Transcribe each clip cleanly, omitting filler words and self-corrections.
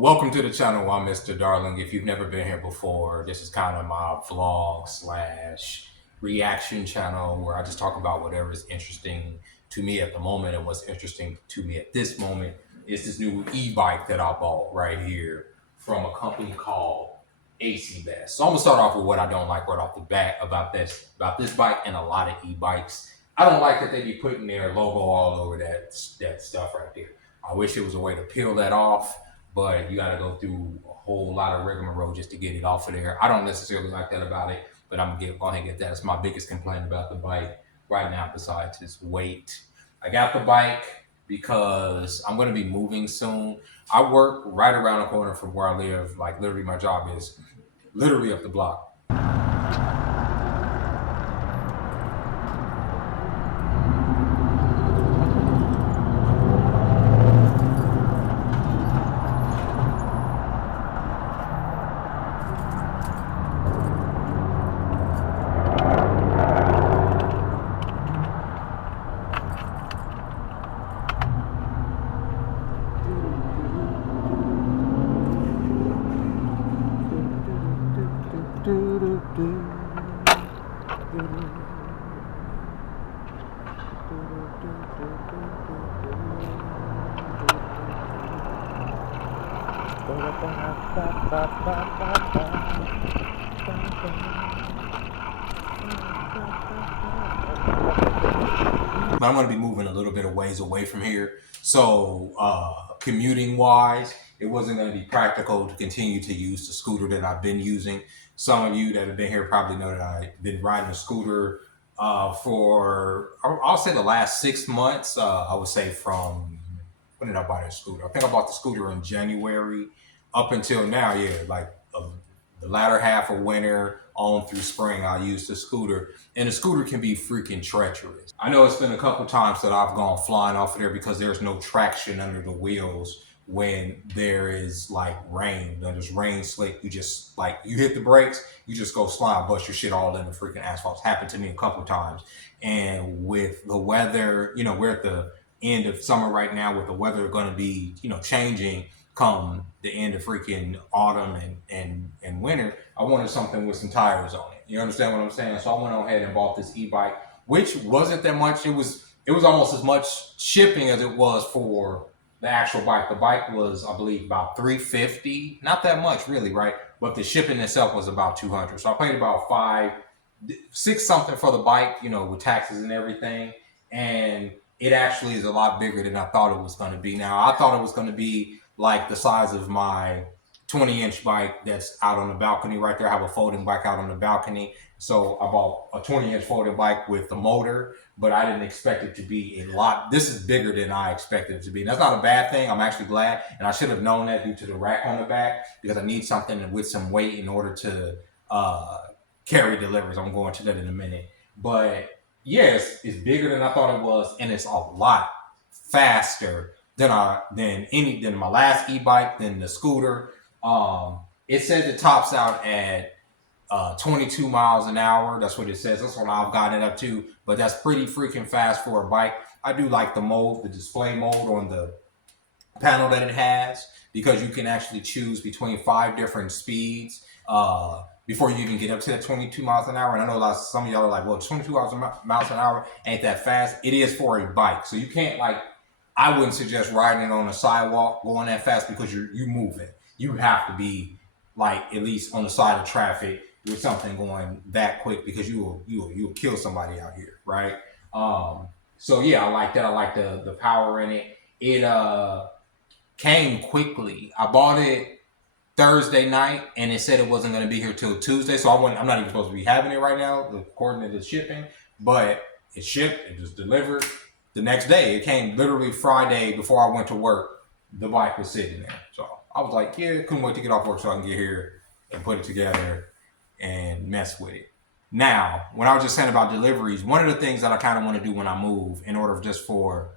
Welcome to the channel. I'm Mr. Darling. If you've never been here before, this is kind of my vlog slash reaction channel where I just talk about whatever is interesting to me at the moment. And what's interesting to me at this moment is this new e-bike that I bought right here from a company called eBike. So I'm gonna start off with what I don't like right off the bat about this bike and a lot of e-bikes. I don't like that they be putting their logo all over that stuff right there. I wish there was a way to peel that off, but you got to go through a whole lot of rigmarole just to get it off of there. I don't necessarily like that about it, but I'm gonna go ahead and get that. It's my biggest complaint about the bike right now, besides its weight. I got the bike because I'm gonna be moving soon. I work right around the corner from where I live. Like literally, my job is literally up the block. But I'm going to be moving a little bit of ways away from here. So commuting wise, it wasn't going to be practical to continue to use the scooter that I've been using. Some of you that have been here probably know that I've been riding a scooter for, I'll say the last 6 months. I would say from, when did I buy that scooter? I think I bought the scooter in January up until now. Yeah, like the latter half of winter on through spring, I used the scooter, and the scooter can be freaking treacherous. I know it's been a couple times that I've gone flying off of there because there's no traction under the wheels when there is like rain. When there's rain slick, you just like, you hit the brakes, you just go slide, bust your shit all in the freaking asphalt. It's happened to me a couple times. And with the weather, you know, we're at the end of summer right now, with the weather going to be, you know, changing come the end of freaking autumn and winter. I wanted something with some tires on it. You understand what I'm saying? So I went ahead and bought this e-bike, which wasn't that much. It was almost as much shipping as it was for the actual bike. The bike was, I believe, about $350. Not that much really, right? But the shipping itself was about $200. So I paid about $6 something for the bike, you know, with taxes and everything. And it actually is a lot bigger than I thought it was going to be. Now, I thought it was going to be like the size of my 20-inch bike that's out on the balcony right there. I have a folding bike out on the balcony. So I bought a 20-inch folding bike with the motor, but I didn't expect it to be a lot. This is bigger than I expected it to be. And that's not a bad thing. I'm actually glad. And I should have known that due to the rack on the back, because I need something with some weight in order to carry deliveries. I'm going to that in a minute. But yes, it's bigger than I thought it was, and it's a lot faster than my last e-bike, than the scooter. It says it tops out at 22 miles an hour. That's what it says. That's what I've gotten it up to, but that's pretty freaking fast for a bike. I do like the mode, the display mode on the panel that it has, because you can actually choose between 5 different speeds before you even get up to that 22 miles an hour. And I know some of y'all are like, well, 22 miles an hour ain't that fast. It is for a bike. So you can't, like, I wouldn't suggest riding it on a sidewalk going that fast, because you're moving. You have to be like at least on the side of traffic with something going that quick, because you'll kill somebody out here, right? So yeah, I like that. I like the power in it. It came quickly. I bought it Thursday night, and it said it wasn't going to be here till Tuesday. So I'm not even supposed to be having it right now, according to the shipping. But it shipped. It was delivered the next day. It came literally Friday before I went to work. The bike was sitting there. So I was like, yeah, couldn't wait to get off work so I can get here and put it together and mess with it. Now, when I was just saying about deliveries, one of the things that I kind of want to do when I move, in order just for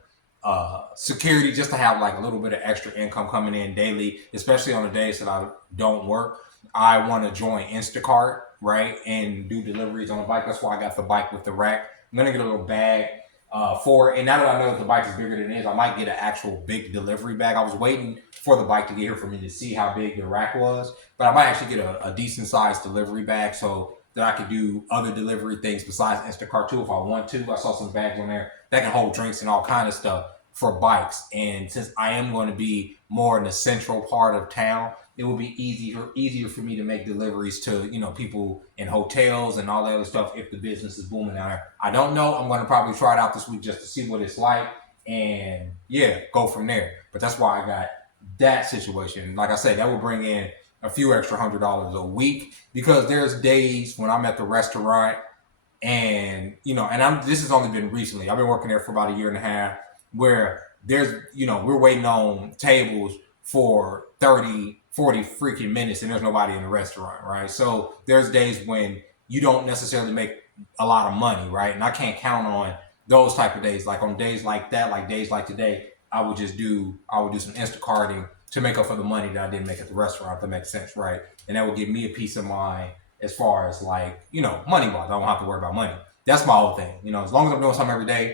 security, just to have like a little bit of extra income coming in daily, especially on the days that I don't work, I want to join Instacart, right, and do deliveries on a bike. That's why I got the bike with the rack. I'm going to get a little bag for it. And now that I know that the bike is bigger than it is, I might get an actual big delivery bag. I was waiting for the bike to get here for me to see how big the rack was, but I might actually get a decent sized delivery bag so that I could do other delivery things besides Instacart too if I want to. I saw some bags on there that can hold drinks and all kind of stuff for bikes. And since I am going to be more in the central part of town, it will be easier for me to make deliveries to, you know, people in hotels and all that other stuff if the business is booming out there. I don't know. I'm going to probably try it out this week just to see what it's like and yeah, go from there. But that's why I got that situation. Like I said, that will bring in a few extra $100 a week because there's days when I'm at the restaurant and, you know, and this has only been recently. I've been working there for about a year and a half where there's, you know, we're waiting on tables for 30, 40 freaking minutes and there's nobody in the restaurant, right? So there's days when you don't necessarily make a lot of money, right? And I can't count on those type of days. Like on days like that, like days like today, I would do some Instacarting to make up for the money that I didn't make at the restaurant, if that makes sense, right? And that would give me a peace of mind as far as like, you know, money wise. I don't have to worry about money. That's my whole thing. You know, as long as I'm doing something every day,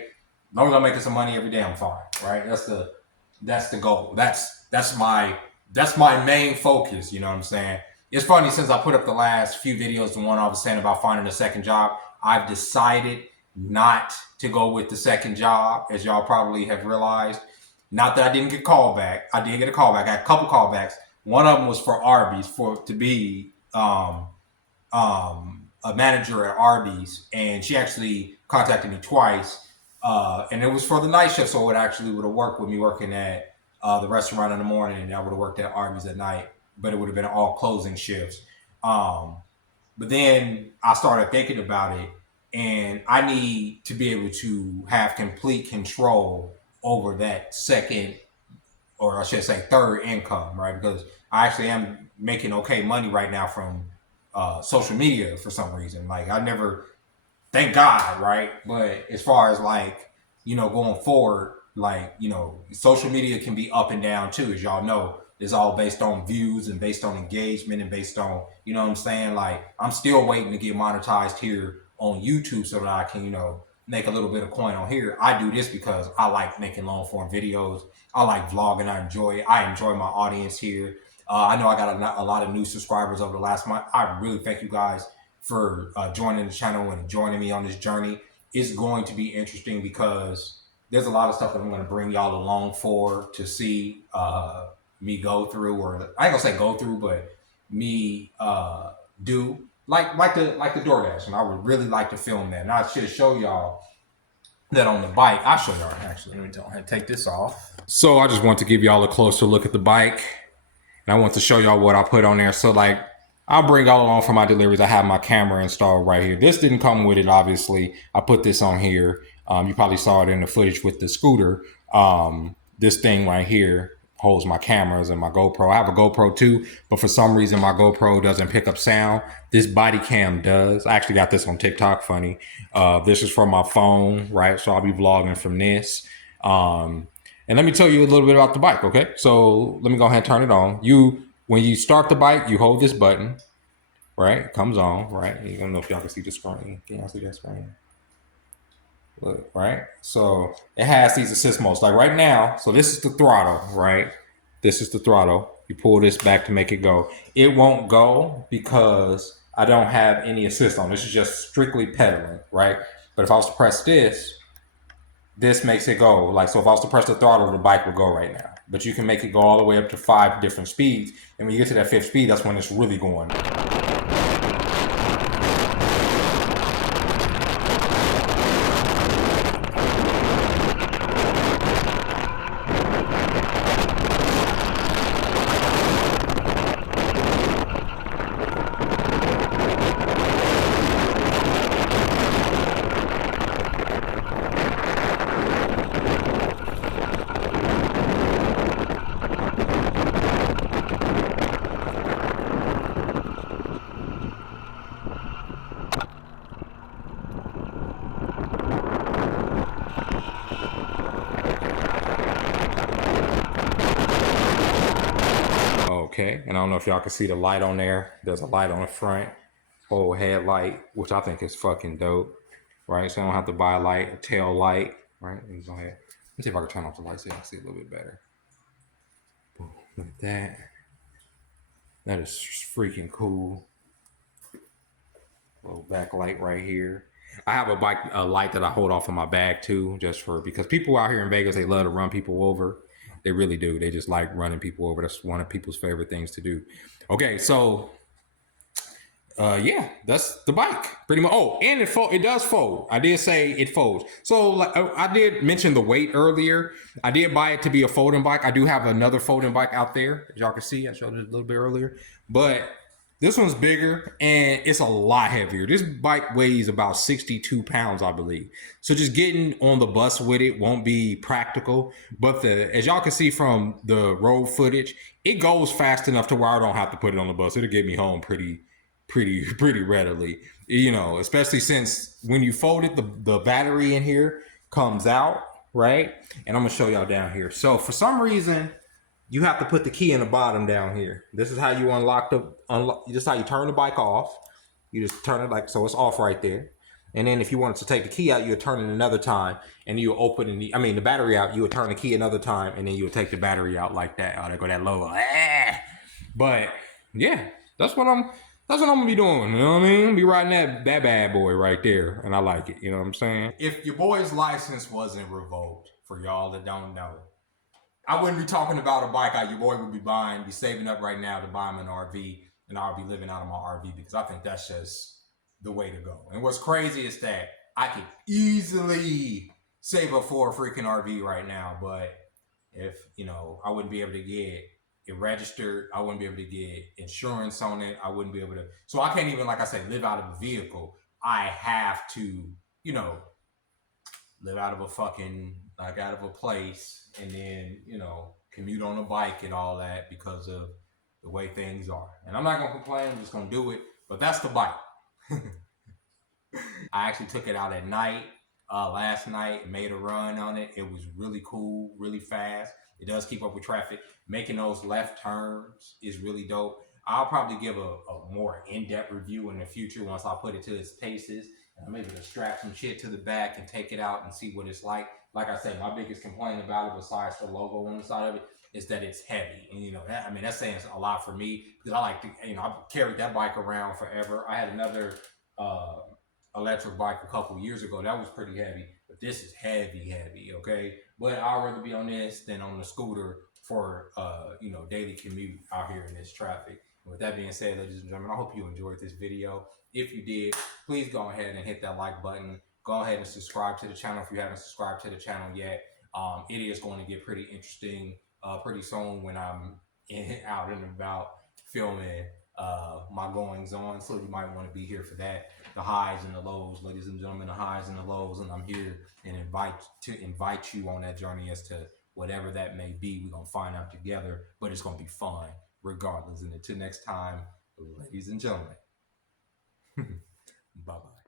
as long as I'm making some money every day, I'm fine, right? That's the goal. That's my main focus, you know what I'm saying? It's funny, since I put up the last few videos, the one I was saying about finding a second job, I've decided not to go with the second job, as y'all probably have realized. Not that I didn't get called back. I did get a call back. I got a couple callbacks. One of them was for Arby's, to be a manager at Arby's, and she actually contacted me twice. And it was for the night shift, so it actually would have worked with me working at the restaurant in the morning, and I would have worked at Arby's at night, but it would have been all closing shifts. But then I started thinking about it, and I need to be able to have complete control over that second, or I should say third income, right? Because I actually am making okay money right now from social media for some reason. Like I never, thank God, right? But as far as like, you know, going forward, like, you know, social media can be up and down too, as y'all know. It's all based on views and based on engagement and based on, you know what I'm saying? Like I'm still waiting to get monetized here on YouTube so that I can, you know, make a little bit of coin on here. I do this because I like making long form videos. I like vlogging. I enjoy it. I enjoy my audience here. I know I got a lot of new subscribers over the last month. I really thank you guys for joining the channel and joining me on this journey. It's going to be interesting because there's a lot of stuff that I'm going to bring y'all along for to see me go through, or I ain't gonna say go through, but me do like the DoorDash, and I would really like to film that. And I should show y'all that on the bike. I'll show y'all actually. Let me go ahead and take this off. So I just want to give y'all a closer look at the bike, and I want to show y'all what I put on there. So like, I'll bring y'all along for my deliveries. I have my camera installed right here. This didn't come with it, obviously. I put this on here. You probably saw it in the footage with the scooter. This thing right here holds my cameras and my GoPro. I have a GoPro too, but for some reason my GoPro doesn't pick up sound. This body cam does. I actually got this on TikTok, funny. This is from my phone, right? So I'll be vlogging from this. And let me tell you a little bit about the bike, okay? So let me go ahead and turn it on. When you start the bike, you hold this button, right? It comes on, right? I don't know if y'all can see the screen. Can y'all see that screen? Look, right? So it has these assist modes. Like right now, so this is the throttle, right? This is the throttle. You pull this back to make it go. It won't go because I don't have any assist on. This is just strictly pedaling, right? But if I was to press this makes it go. Like, so if I was to press the throttle, the bike would go right now. But you can make it go all the way up to 5 different speeds. And when you get to that 5th speed, that's when it's really going. Okay, and I don't know if y'all can see the light on there. There's a light on the front, whole headlight, which I think is fucking dope, right? So I don't have to buy a light, a tail light, right? Let's go ahead. Let's see if I can turn off the lights so I can see a little bit better. Boom, look at that. That is freaking cool. Little backlight right here. I have a light that I hold off of my bag too, just for because people out here in Vegas, they love to run people over. They really do. They just like running people over. That's one of people's favorite things to do. Okay, so yeah, that's the bike pretty much. Oh, and it does fold. I did say it folds. So like I did mention the weight earlier. I did buy it to be a folding bike. I do have another folding bike out there, as y'all can see. I showed it a little bit earlier, but this one's bigger and it's a lot heavier. This bike weighs about 62 pounds, I believe. So just getting on the bus with it won't be practical. But as y'all can see from the road footage, it goes fast enough to where I don't have to put it on the bus. It'll get me home pretty readily, you know, especially since when you fold it, the battery in here comes out, right? And I'm gonna show y'all down here. So for some reason, you have to put the key in the bottom down here. This is how you unlock this is how you turn the bike off. You just turn it like so, it's off right there. And then if you wanted to take the key out, you would turn it another time and you open the battery out, you would turn the key another time and then you would take the battery out like that. Oh, there go that low. But yeah, that's what I'm gonna be doing. You know what I mean? Be riding that bad boy right there. And I like it. You know what I'm saying? If your boy's license wasn't revoked, for y'all that don't know, I wouldn't be talking about a bike out your boy would be saving up right now to buy him an RV, and I'll be living out of my RV because I think that's just the way to go. And what's crazy is that I could easily save up for a freaking RV right now, but if, you know, I wouldn't be able to get it registered, I wouldn't be able to get insurance on it, I wouldn't be able to, so I can't even, like I say, live out of a vehicle. I have to, you know, live out of a place and then, you know, commute on a bike and all that because of the way things are. And I'm not gonna complain, I'm just gonna do it. But that's the bike. I actually took it out at night last night and made a run on it. It was really cool, really fast. It does keep up with traffic. Making those left turns is really dope. I'll probably give a more in-depth review in the future once I put it to its paces. And I'm able to strap some shit to the back and take it out and see what it's like. Like I said, my biggest complaint about it, besides the logo on the side of it, is that it's heavy. And, you know, that's saying a lot for me because I like to, you know, I've carried that bike around forever. I had another electric bike a couple years ago. That was pretty heavy, but this is heavy, okay? But I'd rather be on this than on the scooter for, you know, daily commute out here in this traffic. And with that being said, ladies and gentlemen, I hope you enjoyed this video. If you did, please go ahead and hit that like button. Go ahead and subscribe to the channel if you haven't subscribed to the channel yet. It is going to get pretty interesting pretty soon when I'm out and about filming my goings on, so you might want to be here for that. The highs and the lows, ladies and gentlemen, the highs and the lows, and I'm here and invite you on that journey as to whatever that may be. We're gonna find out together, but it's gonna be fun regardless. And until next time, ladies and gentlemen, bye bye.